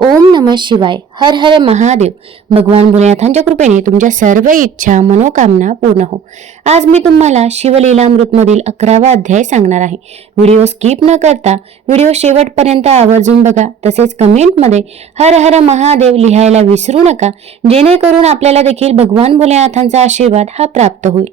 ओम नम शिवाय. हर हर महादेव. भगवान भोलेनाथांच्या कृपेने तुमच्या सर्व इच्छा मनोकामना पूर्ण हो. आज मी तुम्हाला शिवलीलामृतमधील अकरावा अध्याय सांगणार आहे. व्हिडिओ स्किप न करता व्हिडिओ शेवटपर्यंत आवर्जून बघा. तसेच कमेंटमध्ये हर हर महादेव लिहायला विसरू नका. जेणेकरून आपल्याला देखील भगवान भोलेनाथांचा आशीर्वाद हा प्राप्त होईल.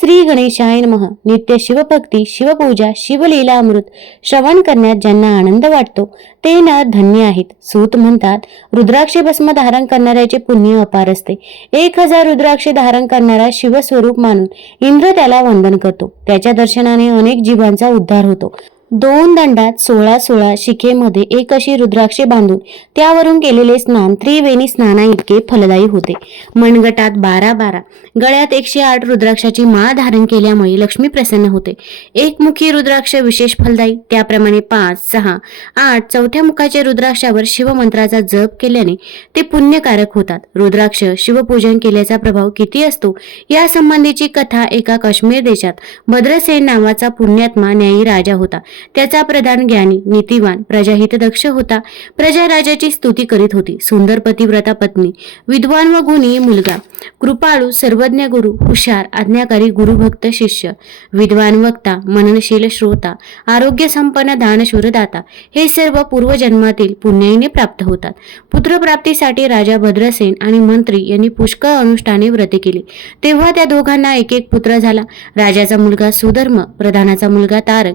श्री गणेशायन मह नित्य शिवभक्ती शिवपूजा शिवलीला अमृत श्रवण करण्यात ज्यांना आनंद वाटतो ते न धन्य आहेत. सूत म्हणतात रुद्राक्ष भस्म धारण करणाऱ्याचे पुण्य अपार असते. एक हजार रुद्राक्ष धारण करणारा शिवस्वरूप मानून इंद्र त्याला वंदन करतो. त्याच्या दर्शनाने अनेक जीवांचा उद्धार होतो. दोन दंडात सोळा सोळा शिखेमध्ये एक अशी रुद्राक्षे बांधून त्यावरून केलेले स्नान त्रिवेणी स्नाना इतके फलदायी होते. मनगटात बारा बारा गळ्यात एकशे आठ रुद्राक्षाची माळ धारण केल्यामुळे लक्ष्मी प्रसन्न होते. एकमुखी रुद्राक्ष विशेष फलदायी त्याप्रमाणे पाच सहा आठ चौथ्या मुखाच्या रुद्राक्षावर शिवमंत्राचा जप केल्याने ते पुण्यकारक होतात. रुद्राक्ष शिवपूजन केल्याचा प्रभाव किती असतो या संबंधीची कथा एका काश्मीर देशात भद्रसेन नावाचा पुण्यात्मा न्यायी राजा होता. त्याचा प्रधान ज्ञानी नीतिवान प्रजाहितदक्ष होता. प्रजा राजाची स्तुती करीत होती. सुंदर पतिव्रता पत्नी विद्वान व गुणी मुलगा कृपाळू सर्वज्ञ गुरु हुशार आज्ञाकारी गुरुभक्त शिष्य विद्वान वक्ता मननशील श्रोता आरोग्य संपन्न दानशूरदाता हे सर्व पूर्वजन्मातील पुण्याईने प्राप्त होतात. पुत्रप्राप्तीसाठी राजा भद्रसेन आणि मंत्री यांनी पुष्कळ अनुष्ठाने व्रते केली. तेव्हा त्या दोघांना एक एक पुत्र झाला. राजाचा मुलगा सुधर्म प्रधानाचा मुलगा तारक.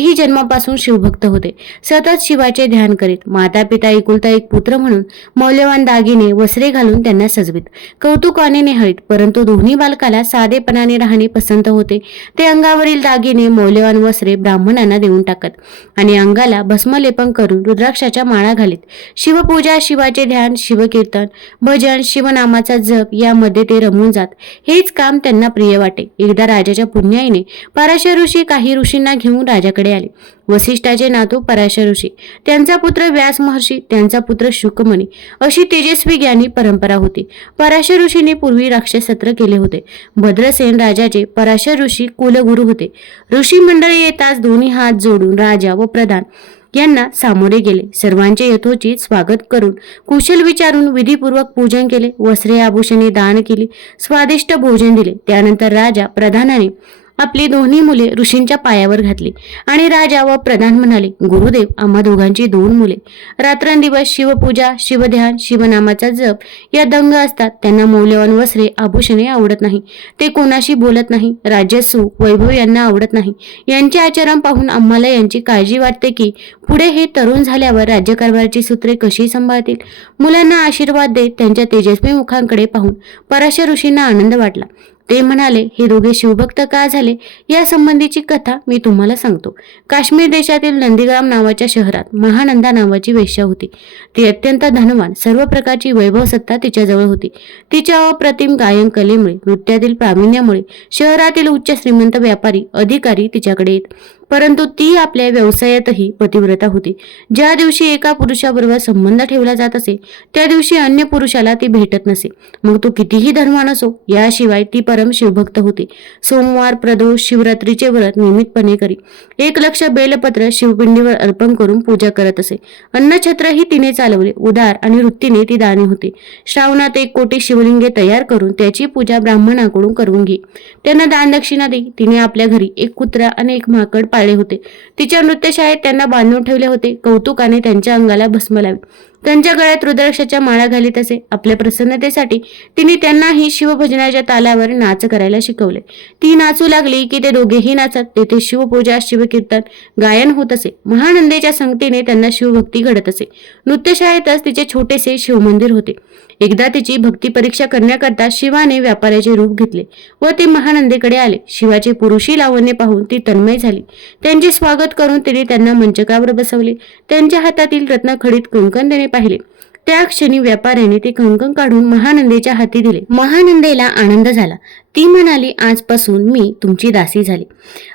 तेही जन्मापासून शिवभक्त होते. सतत शिवाचे ध्यान करीत माता पिता एकुलता एक पुत्र म्हणून मौल्यवान दागिने वस्त्रे घालून त्यांना सजवीत. कौतुकाने निहळीत परंतु दोन्ही बालकाला साधेपणाने राहणे पसंत होते. ते अंगावरील दागिने मौल्यवान वस्त्रे ब्राह्मणांना देऊन टाकत आणि अंगाला भस्मलेपन करून रुद्राक्षाच्या माळा घालीत. शिवपूजा शिवाचे ध्यान शिवकीर्तन भजन शिवनामाचा जप यामध्ये ते रमून जात. हेच काम त्यांना प्रिय वाटे. एकदा राजाच्या पुण्याईने पराशर ऋषी काही ऋषींना घेऊन राजाकडे आले. वसिष्ठाचे नातू पराशर ऋषी त्यांचा पुत्र व्यास महर्षी त्यांचा पुत्र शुकमणी अशी तेजस्वी ज्ञानी परंपरा होती. पराशर ऋषीने पूर्वी राक्षसत्र केले होते. भद्रसेन राजाचे पराशर ऋषी कुलगुरू होते. ऋषी मंडळी येताच दोन्ही हात जोडून राजा व प्रधान यांना सामोरे गेले. सर्वांचे यथोचित स्वागत करून कुशल विचारून विधीपूर्वक पूजन केले. वस्त्रे आभूषणे दान केली. स्वादिष्ट भोजन दिले. त्यानंतर राजा प्रधानाने आपली दोन्ही मुले ऋषींच्या पायावर घातली. आणि राजा व प्रधान म्हणाले गुरुदेव आम्हा दोघांची दोन मुले. रात्रंदिवस शिवपूजा शिवध्यान शिवनामाचा जप या दंग असतात. त्यांना मौल्यवान वस्त्रे आभूषणे आवडत नाही. ते कोणाशी बोलत नाही. राज्य सुख वैभव यांना आवडत नाही. यांचे आचरण पाहून आम्हाला यांची काळजी वाटते की पुढे हे तरुण झाल्यावर राज्यकारभाराची सूत्रे कशी सांभाळतील? मुलांना आशीर्वाद देत त्यांच्या तेजस्वी मुखांकडे पाहून पराशर ऋषींना आनंद वाटला. ते म्हणाले हे दोघे शिवभक्त का झाले? या संबंधीची कथा मी तुम्हाला सांगतो. काश्मीर देशातील नंदीग्राम नावाच्या शहरात महानंदा नावाची वेश्या होती. ती अत्यंत धनवान सर्व प्रकारची वैभव सत्ता तिच्याजवळ होती. तिच्या अप्रतिम गायन कलेमुळे नृत्यातील प्रावीण्यामुळे शहरातील उच्च श्रीमंत व्यापारी अधिकारी तिच्याकडे येत. परंतु ती आपल्या व्यवसायातही पतिव्रता होती. ज्या दिवशी एका पुरुषाबरोबर संबंध ठेवला जात असे त्या दिवशी अन्य पुरुषाला ती भेटत नसे. मग तो कितीही धर्मान असो याशिवाय ती परम शिवभक्त होती. सोमवार प्रदोष शिवरात्रीचे व्रत नियमितपणे करी. एक लक्ष बेलपत्र शिवपिंडीवर अर्पण करून पूजा करत असे. अन्नछत्रही तिने चालवले. उदार आणि वृत्तीने ती दानी होती. श्रावणात एक कोटी शिवलिंगे तयार करून त्याची पूजा ब्राह्मणाकडून करून घे. त्यांना दानदक्षिणा दे. तिने आपल्या घरी एक कुत्रा आणि एक माकड आले होते. तिच्या नृत्यशाळेत त्यांना बांधून ठेवले होते. कौतुकाने त्यांच्या अंगाला भस्म लावे. त्यांच्या गळ्यात रुद्राक्षाच्या माळा घालीत असे. आपल्या प्रसन्नतेसाठी तिने त्यांनाही शिवभजनाच्या तालावर नाच करायला शिकवले. ती नाचू लागली की ते दोघेही नाचत तेथे शिवपूजा शिवकीर्तन गायन होत असे. महानंदेच्या संगतीने त्यांना शिवभक्ती घडत असे. नृत्यशाळेतच तिचे छोटेसे शिवमंदिर होते. एकदा तिची भक्ती परीक्षा करण्याकरता शिवाने व्यापाऱ्याचे रूप घेतले व ते महानंदेकडे आले. शिवाचे पुरुषी लावण्य पाहून ती तन्मय झाली. त्यांचे स्वागत करून तिने त्यांना मंचकावर बसवले. त्यांच्या हातातील रत्नखडीत कुंकण देणे पाहिले. त्या क्षणी व्यापाऱ्याने ते कंकण काढून महानंदेच्या हाती दिले. महानंदेला आनंद झाला. ती म्हणाली आजपासून मी तुमची दासी झाली.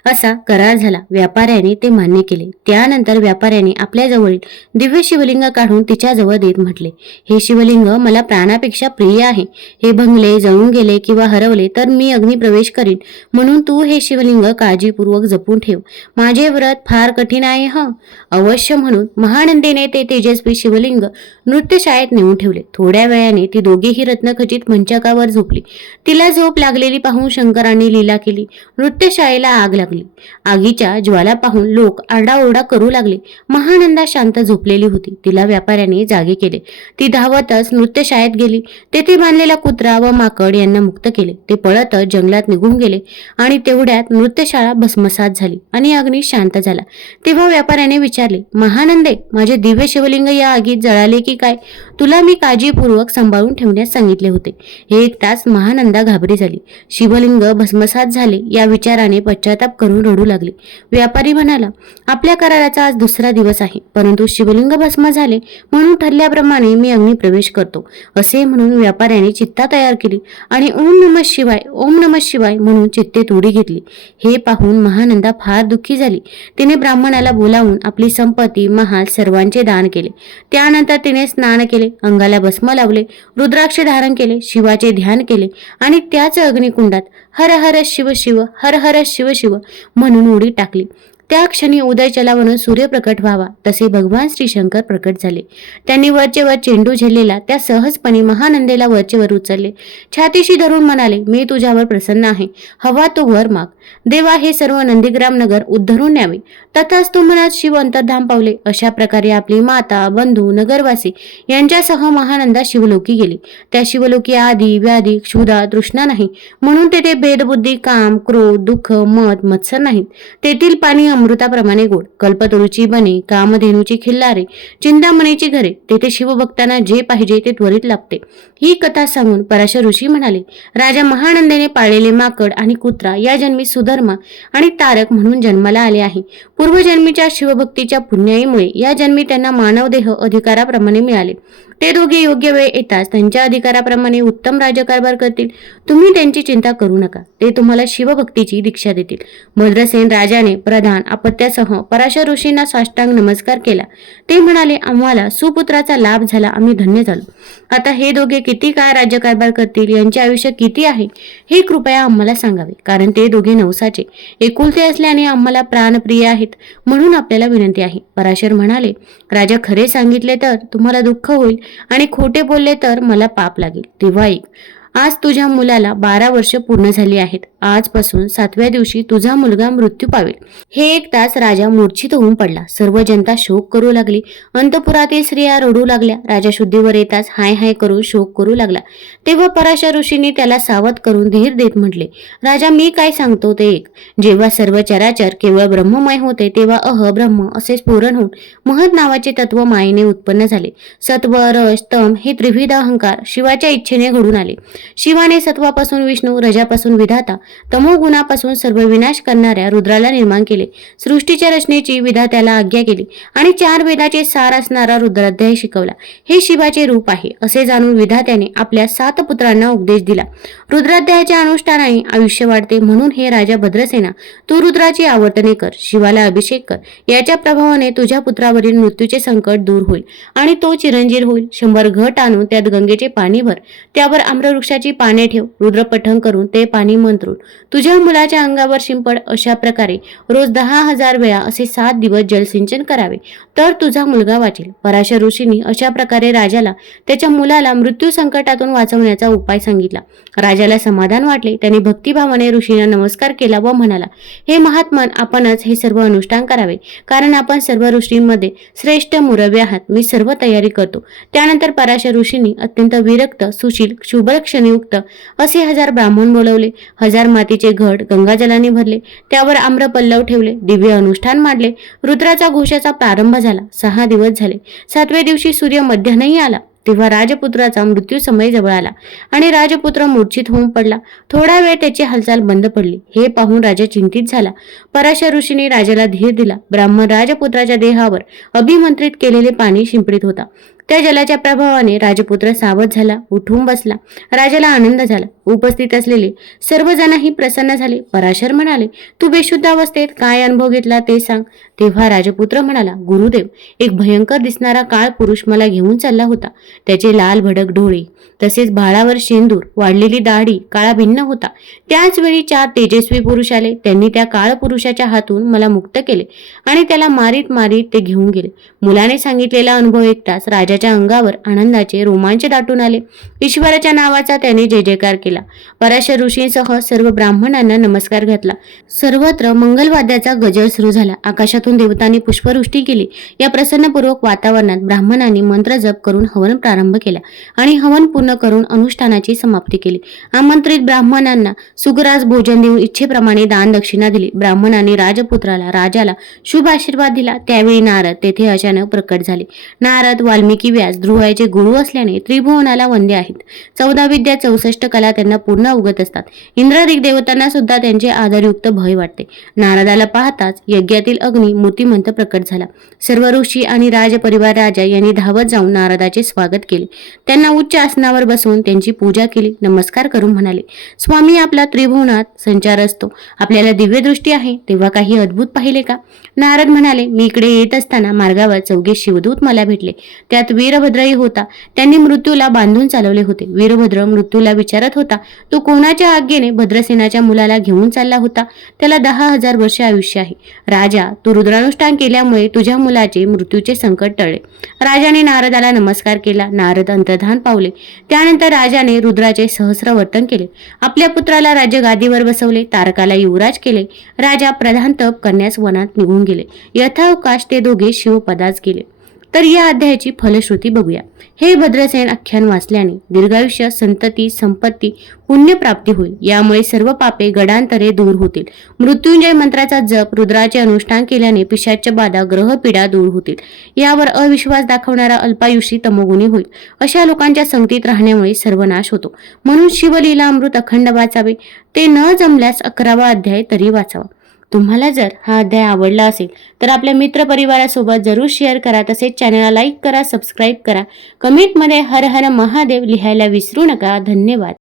असा करार झाला. व्यापाऱ्याने ते मान्य केले. त्यानंतर व्यापाऱ्याने आपल्या जवळील दिव्य शिवलिंग काढून तिच्याजवळ देत म्हटले हे शिवलिंग मला प्राणापेक्षा प्रिय आहे. हे भंगले जळून गेले किंवा हरवले तर मी अग्निप्रवेश करीन. म्हणून तू हे शिवलिंग काळजीपूर्वक जपून ठेव. माझे व्रत फार कठीण आहे ह. अवश्य म्हणून महानंदेने ते तेजस्वी शिवलिंग नृत्यशाळेत नेऊन ठेवले. थोड्या वेळाने ती दोघेही रत्नखचित मंचकावर झोपली. तिला झोप लागली पडलेली पाहून शंकराने लीला केली. नृत्यशाळेला आग लागली. आगीच्या ज्वाला पाहून लोक आरडाओरडा करू लागले. महानंदा शांत झोपलेली होती. तिला व्यापाऱ्याने जागे केले. ती धावतच नृत्यशाळेत गेली. तेथे बांधलेला कुत्रा व माकड यांना मुक्त केले. ते पळतच जंगलात निघून गेले आणि तेवढ्यात नृत्यशाळा भस्मसात झाली आणि अग्नी शांत झाला. तेव्हा व्यापाऱ्याने विचारले महानंदे माझे दिव्य शिवलिंग या आगीत जळाले की काय? तुला मी काळजीपूर्वक सांभाळून ठेवण्यास सांगितले होते. हे एक तास महानंदा घाबरी झाली. शिवलिंग भस्मसात झाले या विचाराने पश्चाताप करून रडू लागले. व्यापारी म्हणाला आपल्या कराराचा आज दुसरा दिवस आहे परंतु शिवलिंग भस्म झाले म्हणून ठरल्याप्रमाणे मी अग्नी प्रवेश करतो असे म्हणून व्यापाऱ्याने चित्ता तयार केली आणि ओम नम शिवाय ओम नम शिवाय म्हणून चित्ते तोडी घेतली. हे पाहून महानंदा फार दुःखी झाली. तिने ब्राह्मणाला बोलावून आपली संपत्ती महाल सर्वांचे दान केले. त्यानंतर तिने स्नान केले अंगाला भस्म लावले रुद्राक्ष धारण केले शिवाचे ध्यान केले आणि त्याच कुंडात? हर हर शिव शिव हर हर शिव शिव म्हणून उडी टाकली. त्या क्षणी उदय म्हणून सूर्य प्रकट व्हावा तसे भगवान श्री शंकर प्रकट झाले. त्यांनी वरचे वर चेंडू झेललेला त्या सहजपणे महानंदेला वरचे वर उचलले. छातीशी धरून म्हणाले मी तुझ्यावर प्रसन्न आहे. हवा तो वर माग. देवा हे सर्व नंदीग्राम नगर उद्धरून न्यावे. तथाच तू मनात शिव अंतर्धाम पावले. अशा प्रकारे आपली माता बंधू नगरवासी यांच्यासह महानंदा शिवलोकी गेली. त्या शिवलोकी आदी व्याधी क्षुधा तृष्णा नाही. म्हणून तेथे भेदबुद्धी काम क्रोध दुःख मत मत्सर नाहीत. तेथील पाणी अमृताप्रमाणे गोड. कल्पतरूची बने कामधेनूची खिल्लारे चिंतामणीची घरे. तेथे शिवभक्तांना जे पाहिजे ते त्वरित लाभते. ही कथा सांगून पराशर ऋषी म्हणाले राजा महानंदेने पाळलेले माकड आणि कुत्रा या जन्मी सुधर्मा आणि तारक म्हणून जन्माला आले आहे. पूर्वजन्मीच्या शिवभक्तीच्या पुण्याईमुळे या जन्मी त्यांना मानवदेह अधिकाराप्रमाणे मिळाले. ते दोघे योग्य वेळ येताच त्यांच्या अधिकाराप्रमाणे उत्तम राज्यकारभार करतील. तुम्ही त्यांची चिंता करू नका. ते तुम्हाला शिवभक्तीची दीक्षा देतील. भद्रसेन राजाने प्रधान अपत्यासह पराशर ऋषींना साष्टांग नमस्कार केला. ते म्हणाले आम्हाला सुपुत्राचा लाभ झाला. आम्ही धन्य झालो. आता हे दोघे किती काळ राज्यकारभार करतील? यांचे आयुष्य किती आहे? हे कृपया आम्हाला सांगावे. कारण ते दोघे नवसाचे. एकुलते असल्याने आम्हाला प्राणप्रिय आहेत. म्हणून आपल्याला विनंती आहे. पराशर म्हणाले राजा खरे सांगितले तर तुम्हाला दुःख होईल. आणि खोटे बोलले तर मला पाप लागेल. तेव्हा एक आज तुझ्या मुलाला बारा वर्ष पूर्ण झाली आहेत. आजपासून सातव्या दिवशी तुझा मुलगा मृत्यू पावेल. हे एक तास राजा मूर्छित होऊन पडला. सर्व जनता शोक करू लागली. अंतपुरातील स्त्रिया रडू लागल्या. राजा शुद्धीवर येताच हाय हाय करून शोक करू लागला. तेव्हा पराशर ऋषींनी त्याला सावध करून धीर देत म्हटले राजा मी काय सांगतो ते एक. जेव्हा सर्व चराचर केवळ ब्रह्ममय होते तेव्हा अह ब्रह्म असे स्फुरण होऊन महत नावाचे तत्व मायेने उत्पन्न झाले. सत्व रस तम हे त्रिविध अहंकार शिवाच्या इच्छेने घडून आले. शिवाने सत्वापासून विष्णू रजापासून विधाता तमो गुणापासून सर्व विनाश करणाऱ्या रुद्राला निर्माण केले. सृष्टीच्या रचनेची विधात्याला आज्ञा केली आणि चार वेदाचे सार असणारा रुद्राध्याय शिकवला. हे शिवाचे रूप आहे असे जाणून विधात्याने आपल्या सात पुत्रांना उपदेश दिला. रुद्राध्यायाच्या अनुष्ठानाने आयुष्य वाढते म्हणून हे राजा भद्रसेना तू रुद्राची आवर्तने कर शिवाला अभिषेक कर. याच्या प्रभावाने तुझ्या पुत्रावरील मृत्यूचे संकट दूर होईल आणि तो चिरंजीर होईल. शंभर घट आणून त्यात गंगेचे पाणी भर. त्यावर आम्रवृक्ष वृक्षाची पाने ठेव. रुद्रपठण करून ते पाणी मंत्रून तुझ्या मुलाच्या अंगावर शिंपड अशा प्रकारे रोज दहा हजार वेळा असे सात दिवस जलसिंचन करावे. तर तुझा मुलगा वाचेल. पराशर ऋषींनी अशा प्रकारे राजाला त्याच्या मुलाला मृत्यू संकटातून वाचवण्याचा उपाय सांगितला. राजाला समाधान वाटले. त्याने भक्तिभावाने ऋषींना नमस्कार केला व म्हणाला हे महात्मान आपणच हे सर्व अनुष्ठान करावे. कारण आपण सर्व ऋषींमध्ये श्रेष्ठ मुरव्य आहात. मी सर्व तयारी करतो. त्यानंतर पराशर ऋषींनी अत्यंत विरक्त सुशील शुभलक्षणयुक्त असे हजार ब्राह्मण बोलवले. हजार मातीचे घट गंगाजलाने भरले. त्यावर आम्र पल्लव ठेवले. दिव्य अनुष्ठान मांडले. रुद्राचा घोषाचा प्रारंभ झाला. सहा दिवस झाले. सातव्या दिवशी सूर्य मध्यानही आला. तेव्हा राजपुत्राचा मृत्यू समय जवळ आला आणि राजपुत्र मूर्छित होऊन पडला. थोडा वेळ त्याची हालचाल बंद पडली. हे पाहून राजा चिंतित झाला. पराशर ऋषीने राजाला धीर दिला. ब्राह्मण राजपुत्राच्या देहावर अभिमंत्रित केलेले पाणी शिंपडीत होता. त्या जलाच्या प्रभावाने राजपुत्र सावध झाला उठून बसला. राजाला आनंद झाला. उपस्थित असलेले सर्वजणही प्रसन्न झाले. पराशर म्हणाले तू बेशुद्ध अवस्थेत काय अनुभव घेतला ते सांग. तेव्हा राजपुत्र म्हणाला गुरुदेव एक भयंकर दिसणारा काळ पुरुष मला घेऊन चालला होता. त्याचे लाल भडक डोळे तसेच भाळावर शेंदूर वाढलेली दाढी काळा भिन्न होता. त्याच वेळी चार तेजस्वी पुरुष आले. त्यांनी त्या काळ पुरुषाच्या हातून मला मुक्त केले आणि त्याला मारीत मारीत ते घेऊन गेले. मुलाने सांगितलेला अनुभव ऐकताच राजाच्या अंगावर आनंदाचे रोमांच दाटून आले. ईश्वराच्या नावाचा त्याने जय जयकार केला. पराशर ऋषींसह सर्व ब्राह्मणांना नमस्कार घातला. सर्वत्र मंगलवाद्याचा गजर सुरू झाला. आकाशातून देवतांनी पुष्पवृष्टी केली. या प्रसन्नपूर्वक वातावरणात ब्राह्मणांनी मंत्र जप करून हवन प्रारंभ केला आणि हवन पूर्ण करून अनुष्ठानाची समाप्ती केली. आमंत्रित ब्राह्मणांना सुगराज भोजन देऊन इच्छेप्रमाणे दान दक्षिणा दिली. ब्राह्मणांनी राजपुत्राला राजाला शुभ आशीर्वाद दिला. त्यावेळी नारद तेथे अचानक प्रकट झाले. नारद वाल्मिकी व्यास ध्रुवाचे गुरु असल्याने त्रिभुवनाला वंदे आहेत. चौदा विद्या चौसष्ट कला त्यांना पूर्ण अवगत असतात. इंद्रादिक देवतांना सुद्धा त्यांचे आदरयुक्त भय वाटते. नारदाला पाहताच यज्ञातील अग्नी मूर्तिमंत प्रकट झाला. सर्व ऋषी आणि राजपरिवार राजा यांनी धावत जाऊन नारदाचे स्वागत केले. त्यांना उच्च आसनावर बसवून त्यांची पूजा केली. नमस्कार करून म्हणाले स्वामी आपला त्रिभुवनात संचार असतो. आपल्याला दिव्यदृष्टी आहे. तेव्हा काही अद्भुत पाहिले का? नारद म्हणाले मी इकडे येत असताना मार्गावर चौघे शिवदूत मला भेटले. त्यात वीरभद्रही होता. त्यांनी मृत्यूला बांधून चालवले होते. वीरभद्र मृत्यूला विचारत होता तो कोणाच्या आज्ञेने भद्रसेनाच्या मुलाला घेऊन चालला होता? त्याला दहा हजार वर्ष आयुष्य आहे. राजा तू रुद्रानुष्ठान केल्यामुळे तुझ्या मुलाचे मृत्यूचे संकट टळले. राजाने नारदाला नमस्कार केला. नारद अंतर्धान पावले. त्यानंतर राजाने रुद्राचे सहस्र वर्तन केले. आपल्या पुत्राला राज्य गादीवर बसवले. तारकाला युवराज केले. राजा प्रधान तप करण्यास वनात निघून गेले. यथावकाश ते दोघे शिवपदास गेले. तर या अध्यायाची फलश्रुती बघूया. हे भद्रसेन आख्यान वाचल्याने दीर्घायुष्य संतती संपत्ती पुण्यप्राप्ती होईल. यामुळे सर्व पापे गडांतरे दूर होतील. मृत्युंजय मंत्राचा जप रुद्राचे अनुष्ठान केल्याने पिशाच्य बाधा ग्रहपीडा दूर होतील. यावर अविश्वास दाखवणारा अल्पायुषी तमोगुणी होईल. अशा लोकांच्या संगतीत राहण्यामुळे सर्वनाश होतो. म्हणून शिवलीला अमृत अखंड वाचावे. ते न जमल्यास अकरावा अध्याय तरी वाचावा. तुम्हाला जर हा अध्याय आवडला असेल तर आपल्या मित्रपरिवारासोबत जरूर शेअर करा. तसेच चॅनलला लाईक करा सबस्क्राईब करा. कमेंटमध्ये हर हर महादेव लिहायला विसरू नका. धन्यवाद.